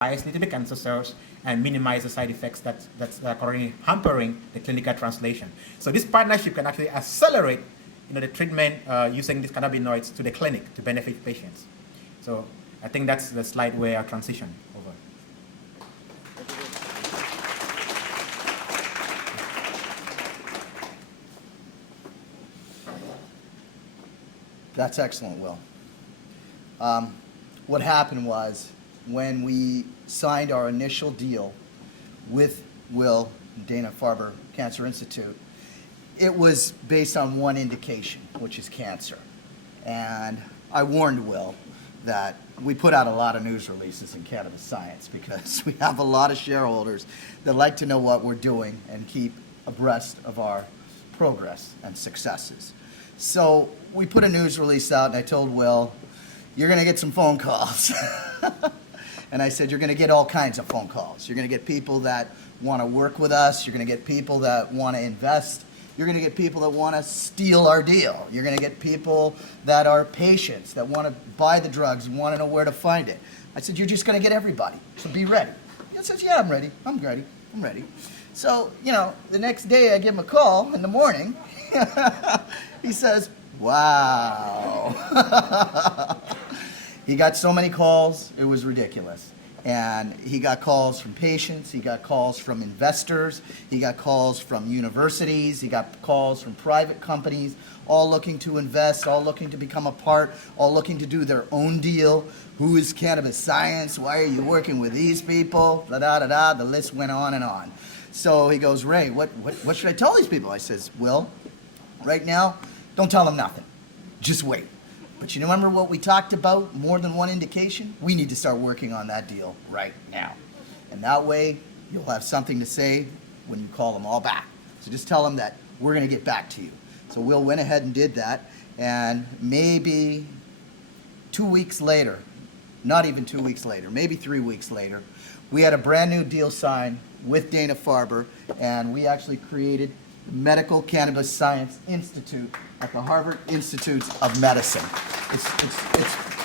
little cancer cells and minimize the side effects that are currently hampering the clinical translation. So this partnership can actually accelerate the treatment using these cannabinoids to the clinic to benefit patients. So I think that's the slide where I'll transition over. That's excellent, Will. What happened was when we signed our initial deal with Will and Dana-Farber Cancer Institute, it was based on one indication, which is cancer. And I warned Will that we put out a lot of news releases in cannabis science because we have a lot of shareholders that like to know what we're doing and keep abreast of our progress and successes. So we put a news release out, and I told Will, you're going to get some phone calls. And I said, you're going to get all kinds of phone calls. You're going to get people that want to work with us. You're going to get people that want to invest. You're going to get people that want to steal our deal. You're going to get people that are patients, that want to buy the drugs and want to know where to find it. I said, you're just going to get everybody, so be ready. He says, yeah, I'm ready. I'm ready. I'm ready. So, the next day I give him a call in the morning. He says, wow. He got so many calls, it was ridiculous. And he got calls from patients, he got calls from investors, he got calls from universities, he got calls from private companies, all looking to invest, all looking to become a part, all looking to do their own deal. Who is Cannabis Science? Why are you working with these people? Da-da-da-da, the list went on and on. So he goes, Ray, what should I tell these people? I says, Will, right now, don't tell them nothing. Just wait. But you remember what we talked about, more than one indication? We need to start working on that deal right now. And that way, you'll have something to say when you call them all back. So just tell them that we're going to get back to you. So Will went ahead and did that. And maybe 2 weeks later, not even 2 weeks later, maybe 3 weeks later, we had a brand new deal signed with Dana-Farber, and we actually created the Medical Cannabis Science Institute at the Harvard Institute of Medicine.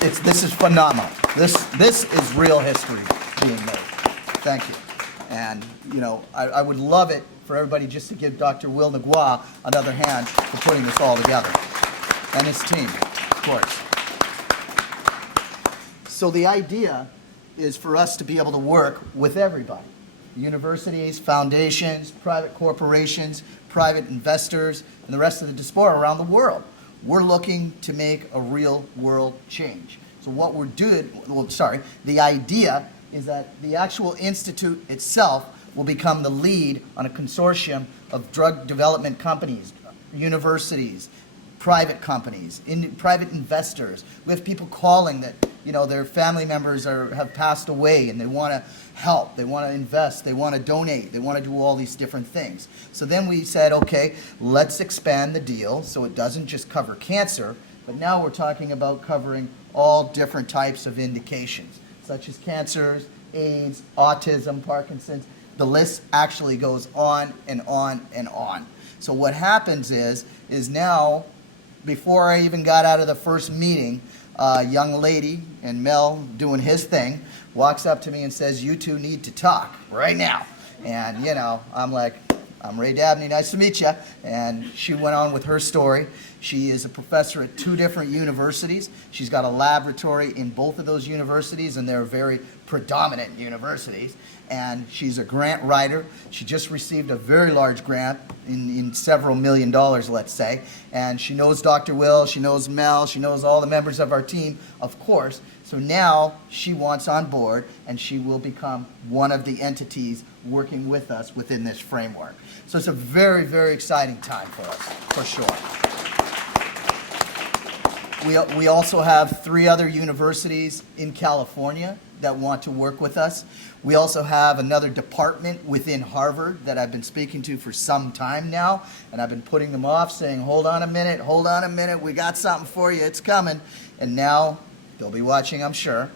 This is phenomenal. This is real history being made. Thank you. And, I would love it for everybody just to give Dr. Will Ngwa another hand for putting this all together. And his team, of course. So the idea is for us to be able to work with everybody. Universities, foundations, private corporations, private investors, and the rest of the diaspora around the world. We're looking to make a real world change. So what we're doing, the idea is that the actual institute itself will become the lead on a consortium of drug development companies, universities, private companies, private investors. We have people calling that their family members have passed away and they want to help, they want to invest, they want to donate, they want to do all these different things. So then we said, okay, let's expand the deal so it doesn't just cover cancer, but now we're talking about covering all different types of indications, such as cancers, AIDS, autism, Parkinson's. The list actually goes on and on and on. So what happens is now, before I even got out of the first meeting, a young lady, and Mel doing his thing, walks up to me and says, you two need to talk right now. And, I'm like, I'm Ray Dabney, nice to meet you. And she went on with her story. She is a professor at 2 different universities. She's got a laboratory in both of those universities, and they're very predominant universities. And she's a grant writer. She just received a very large grant in several $1 million, let's say. And she knows Dr. Will, she knows Mel, she knows all the members of our team, of course. So now she wants on board, and she will become one of the entities working with us within this framework. So it's a very, very exciting time for us, for sure. We also have 3 other universities in California that want to work with us. We also have another department within Harvard that I've been speaking to for some time now, and I've been putting them off, saying, hold on a minute, we got something for you, it's coming. And now they'll be watching, I'm sure.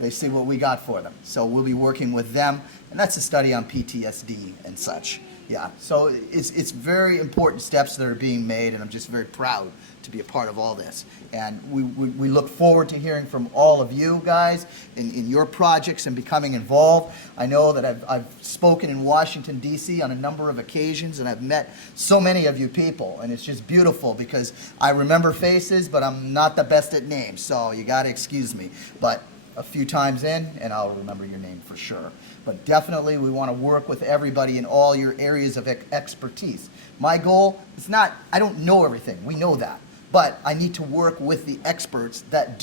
They see what we got for them. So we'll be working with them, and that's a study on PTSD and such. Yeah, so it's very important steps that are being made, and I'm just very proud to be a part of all this. And we look forward to hearing from all of you guys in your projects and becoming involved. I know that I've spoken in Washington, D.C. on a number of occasions, and I've met so many of you people, and it's just beautiful because I remember faces, but I'm not the best at names, so you got to excuse me. But a few times in, and I'll remember your name for sure. But definitely we want to work with everybody in all your areas of expertise. My goal is not, I don't know everything, we know that. But I need to work with the experts that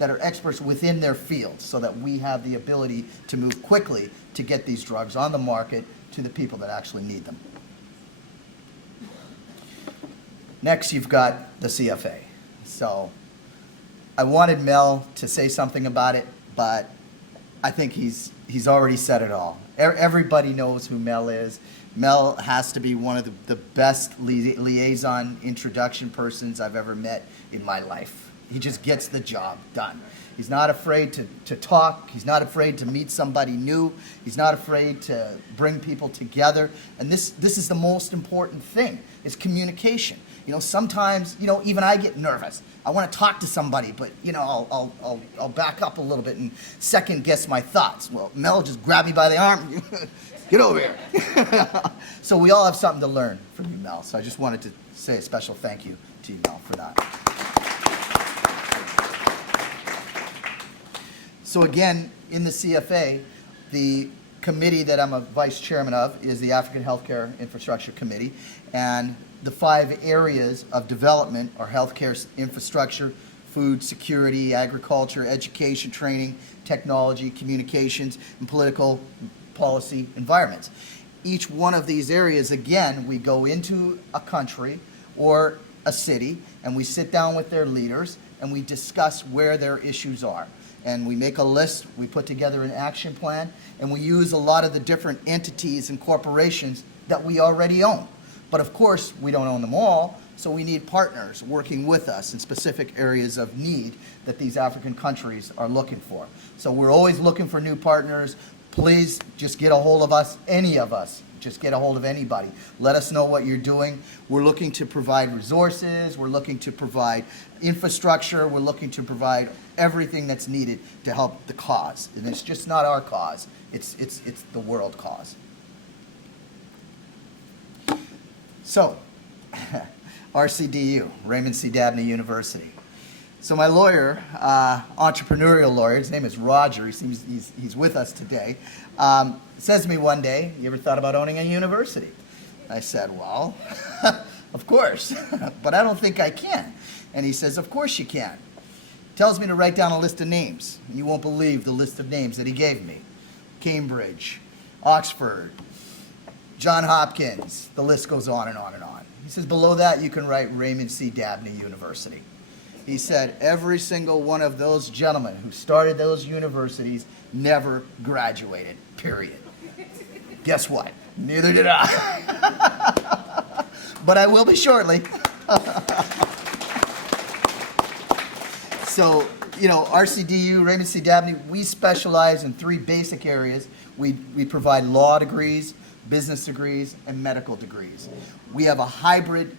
are experts within their field so that we have the ability to move quickly to get these drugs on the market to the people that actually need them. Next, you've got the CFA. So I wanted Mel to say something about it, but I think he's already said it all. Everybody knows who Mel is. Mel has to be one of the best liaison introduction persons I've ever met in my life. He just gets the job done. He's not afraid to talk. He's not afraid to meet somebody new. He's not afraid to bring people together. And this is the most important thing, is communication. You know, sometimes, you know, even I get nervous. I want to talk to somebody, but, you know, I'll back up a little bit and second guess my thoughts. Well, Mel just grabbed me by the arm. Get over here. So we all have something to learn from you, Mel. So I just wanted to say a special thank you to you, Mel, for that. So again, in the CFA, the committee that I'm a vice chairman of is the African Healthcare Infrastructure Committee, and the 5 areas of development are healthcare infrastructure, food security, agriculture, education, training, technology, communications, and political policy environments. Each one of these areas, again, we go into a country or a city and we sit down with their leaders and we discuss where their issues are. And we make a list, we put together an action plan, and we use a lot of the different entities and corporations that we already own. But of course, we don't own them all, so we need partners working with us in specific areas of need that these African countries are looking for. So we're always looking for new partners. Please just get a hold of us, any of us. Just get a hold of anybody. Let us know what you're doing. We're looking to provide resources. We're looking to provide infrastructure. We're looking to provide everything that's needed to help the cause. And it's just not our cause. It's the world cause. So, RCDU, Raymond C. Dabney University. So my lawyer, entrepreneurial lawyer, his name is Roger, he's with us today, says to me one day, "You ever thought about owning a university?" I said, "Well, of course, but I don't think I can." And he says, "Of course you can." Tells me to write down a list of names. You won't believe the list of names that he gave me. Cambridge, Oxford, John Hopkins, the list goes on and on and on. He says, below that you can write Raymond C. Dabney University. He said every single one of those gentlemen who started those universities never graduated, period. Guess what? Neither did I. But I will be shortly. So, you know, RCDU, Raymond C. Dabney, we specialize in 3 basic areas. We provide law degrees, business degrees, and medical degrees. We have a hybrid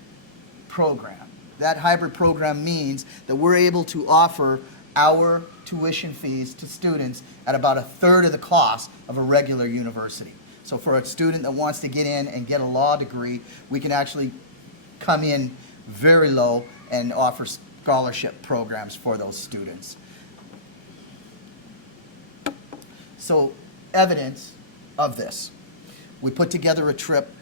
program. That hybrid program means that we're able to offer our tuition fees to students at about 1/3 of the cost of a regular university. So for a student that wants to get in and get a law degree, we can actually come in very low and offer scholarship programs for those students. So evidence of this. We put together a trip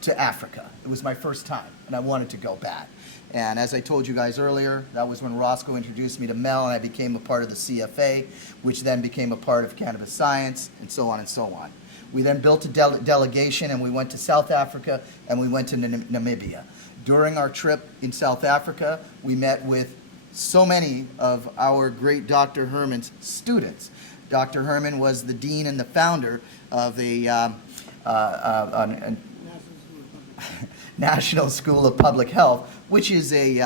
to Africa. It was my first time, and I wanted to go bad. And as I told you guys earlier, that was when Roscoe introduced me to Mel, and I became a part of the CFA, which then became a part of Cannabis Science, and so on and so on. We then built a delegation, and we went to South Africa, and we went to Namibia. During our trip in South Africa, we met with so many of our great Dr. Herman's students. Dr. Herman was the dean and the founder of a National School of Public Health, which is a,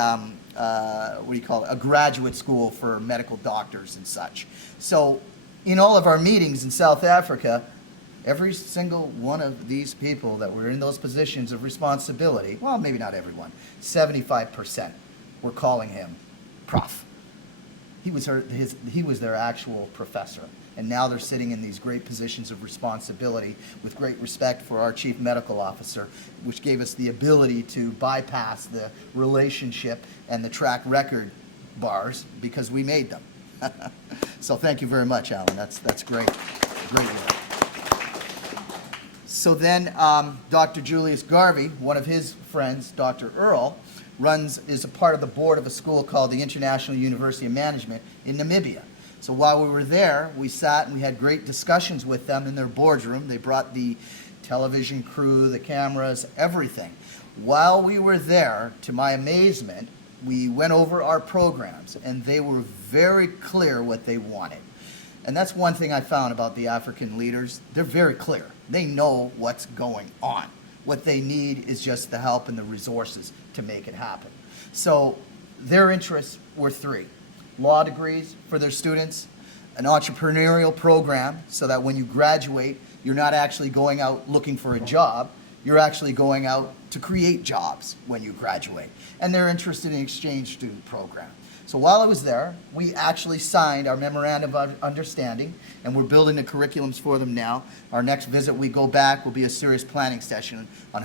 a graduate school for medical doctors and such. So in all of our meetings in South Africa, every single one of these people that were in those positions of responsibility, well, maybe not everyone, 75% were calling him Prof. He was their actual professor. And now they're sitting in these great positions of responsibility with great respect for our chief medical officer, which gave us the ability to bypass the relationship and the track record bars because we made them. So thank you very much, Alan. That's great. Great work. So then Dr. Julius Garvey, one of his friends, Dr. Earl, is a part of the board of a school called the International University of Management in Namibia. So while we were there, we sat and we had great discussions with them in their boardroom. They brought the television crew, the cameras, everything. While we were there, to my amazement, we went over our programs, and they were very clear what they wanted. And that's one thing I found about the African leaders. They're very clear. They know what's going on. What they need is just the help and the resources to make it happen. So their interests were three: law degrees for their students, an entrepreneurial program so that when you graduate, you're not actually going out looking for a job, you're actually going out to create jobs when you graduate. And they're interested in exchange student program. So while I was there, we actually signed our memorandum of understanding, and we're building the curriculums for them now. Our next visit we go back will be a serious planning session on